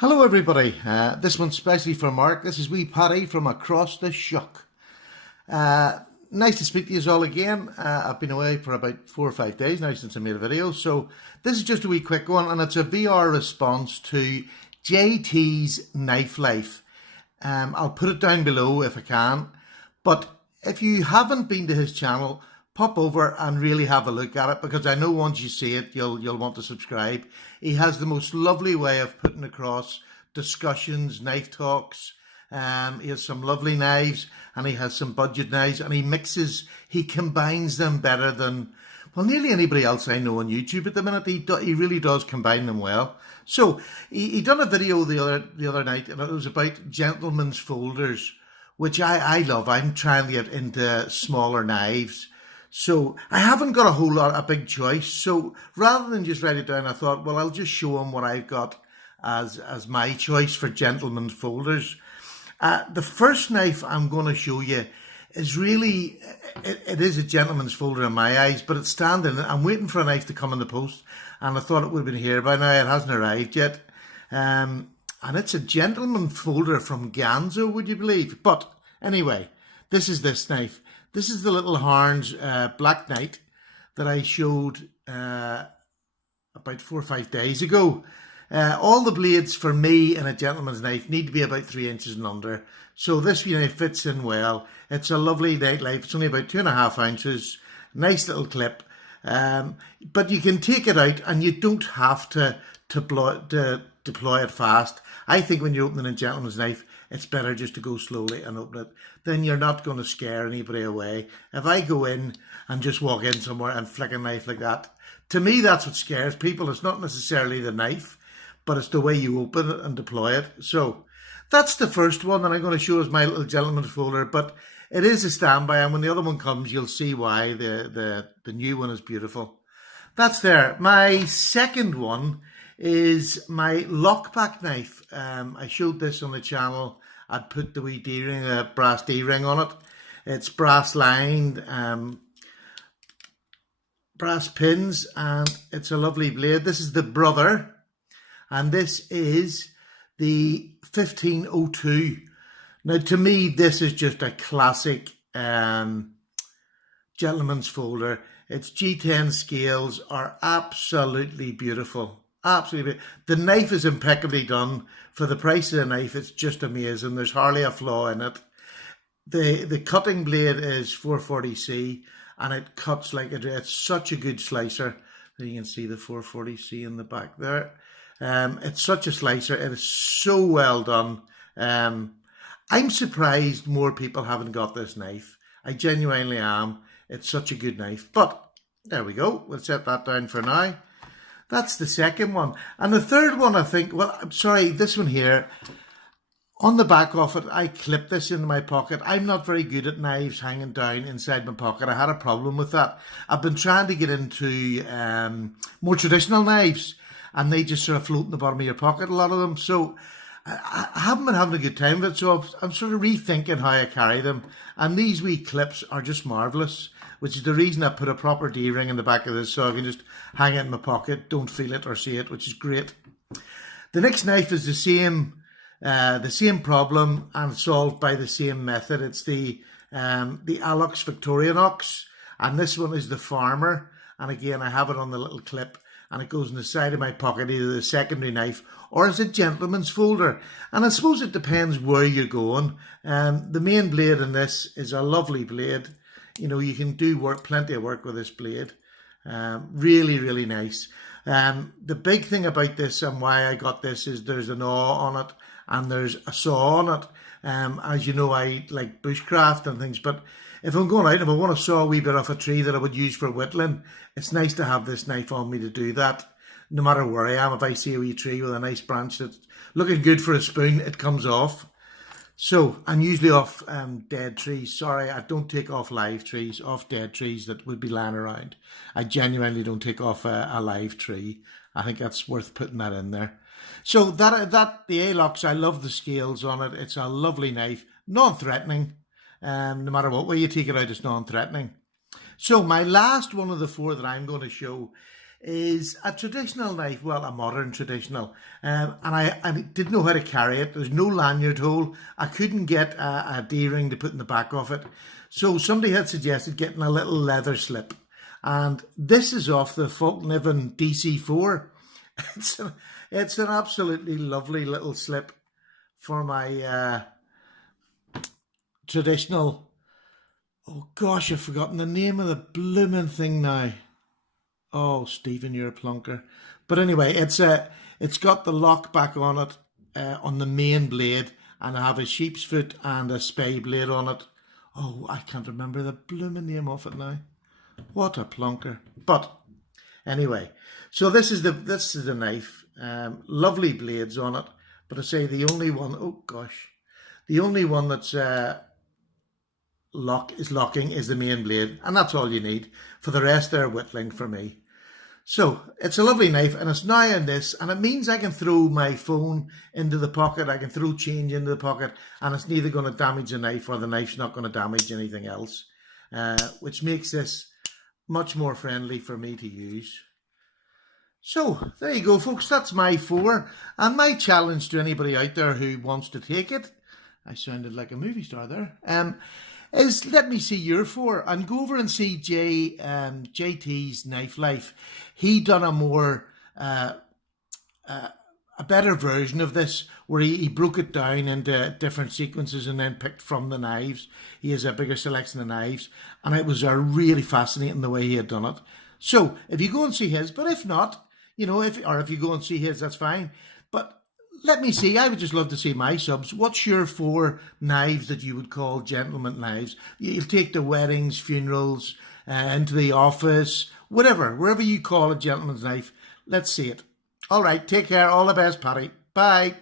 Hello everybody, this one's especially for Mark. This is wee Paddy from across the shuck. Nice to speak to you all again. I've been away for about 4 or 5 days now since I made a video, so this is just a wee quick one, and it's a VR response to JTs Knife Life. I'll put it down below if I can, but if you haven't been to his channel, pop over and really have a look at it, because I know once you see it, you'll want to subscribe. He has the most lovely way of putting across discussions, knife talks. He has some lovely knives, and he has some budget knives, and he combines them better than, well, nearly anybody else I know on YouTube at the minute. He really does combine them well. So he done a video the other night, and it was about gentlemen's folders, which I love. I'm trying to get into smaller knives. So I haven't got a big choice. So rather than just write it down, I thought, well, I'll just show him what I've got as my choice for gentlemen's folders. The first knife I'm going to show you is really, it is a gentleman's folder in my eyes, but it's standing. I'm waiting for a knife to come in the post, and I thought it would have been here by now. It hasn't arrived yet. And it's a gentleman's folder from Ganzo, would you believe? But anyway, this is this knife. This is the Little Horns Black Knight that I showed about 4 or 5 days ago. All the blades for me in a gentleman's knife need to be about 3 inches and under. So this knife fits in well. It's a lovely Knife Life. It's only about 2.5 ounces. Nice little clip. But you can take it out, and you don't have to deploy it fast. I think when you're opening a gentleman's knife, it's better just to go slowly and open it. Then you're not going to scare anybody away. If I go in and just walk in somewhere and flick a knife like that, to me that's what scares people. It's not necessarily the knife, but it's the way you open it and deploy it. So that's the first one that I'm going to show as my little gentleman's folder, but it is a standby, and when the other one comes, you'll see why the new one is beautiful. That's there. My second one is my Lockpack knife. I showed this on the channel. I'd put the wee D-ring, brass D-ring on it. It's brass lined, brass pins, and it's a lovely blade. This is the brother, and this is the 1502. Now, to me, this is just a classic gentleman's folder. Its G10 scales are absolutely beautiful. Absolutely. The knife is impeccably done. For the price of the knife, it's just amazing. There's hardly a flaw in it. The cutting blade is 440C, and it cuts like it's such a good slicer. You can see the 440C in the back there. It's such a slicer. It is so well done. I'm surprised more people haven't got this knife. I genuinely am. It's such a good knife. But there we go. We'll set that down for now. That's the second one. And the third one, I think, well, I'm sorry, this one here, on the back of it, I clipped this into my pocket. I'm not very good at knives hanging down inside my pocket. I had a problem with that. I've been trying to get into more traditional knives, and they just sort of float in the bottom of your pocket, a lot of them. So I haven't been having a good time with it, so I'm sort of rethinking how I carry them. And these wee clips are just marvellous, which is the reason I put a proper D-ring in the back of this, so I can just hang it in my pocket, don't feel it or see it, which is great. The next knife is the same problem and solved by the same method. It's the Alox Victorinox, and this one is the Farmer. And again, I have it on the little clip, and it goes in the side of my pocket, either the secondary knife or as a gentleman's folder. And I suppose it depends where you're going. The main blade in this is a lovely blade. You know, you can do plenty of work with this blade. Really, really nice. The big thing about this and why I got this is there's an awl on it and there's a saw on it. As you know, I like bushcraft and things, but if I'm going out, if I want to saw a wee bit off a tree that I would use for whittling, it's nice to have this knife on me to do that. No matter where I am, if I see a wee tree with a nice branch that's looking good for a spoon, it comes off. So I'm usually off dead trees. Sorry, I don't take off live trees, off dead trees that would be lying around. I genuinely don't take off a live tree. I think that's worth putting that in there. So the Alox, I love the scales on it. It's a lovely knife, non-threatening. No matter what way you take it out, it's non-threatening. So my last one of the four that I'm going to show is a traditional knife, well, a modern traditional, and I didn't know how to carry it. There's no lanyard hole. I couldn't get a D-ring to put in the back of it. So somebody had suggested getting a little leather slip. And this is off the Falkniven DC4. It's, it's an absolutely lovely little slip for my traditional. Oh gosh, I've forgotten the name of the blooming thing now. Oh, Stephen, you're a plunker. But anyway, it's got the Lockpack on it, on the main blade, and I have a sheep's foot and a spay blade on it. Oh, I can't remember the blooming name of it now. What a plunker. But anyway, so this is the knife. Lovely blades on it. But I say the only one, oh gosh, the only one that's locking is the main blade, and that's all you need. For the rest, they're whittling for me. So it's a lovely knife, and it's now in this, and it means I can throw my phone into the pocket, I can throw change into the pocket, and it's neither going to damage the knife or the knife's not going to damage anything else, which makes this much more friendly for me to use. So there you go, folks. That's my 4, and my challenge to anybody out there who wants to take it, I sounded like a movie star there, is let me see your 4 and go over and see JTs Knife Life. He done a more a better version of this, where he broke it down into different sequences and then picked from the knives. He has a bigger selection of knives, and it was really fascinating the way he had done it. So if you go and see his, but if not, if you go and see his, that's fine. But let me see, I would just love to see my subs. What's your 4 knives that you would call gentleman knives? You'll take to weddings, funerals, into the office, wherever you call a gentleman's knife. Let's see it. All right, take care. All the best, Paddy. Bye.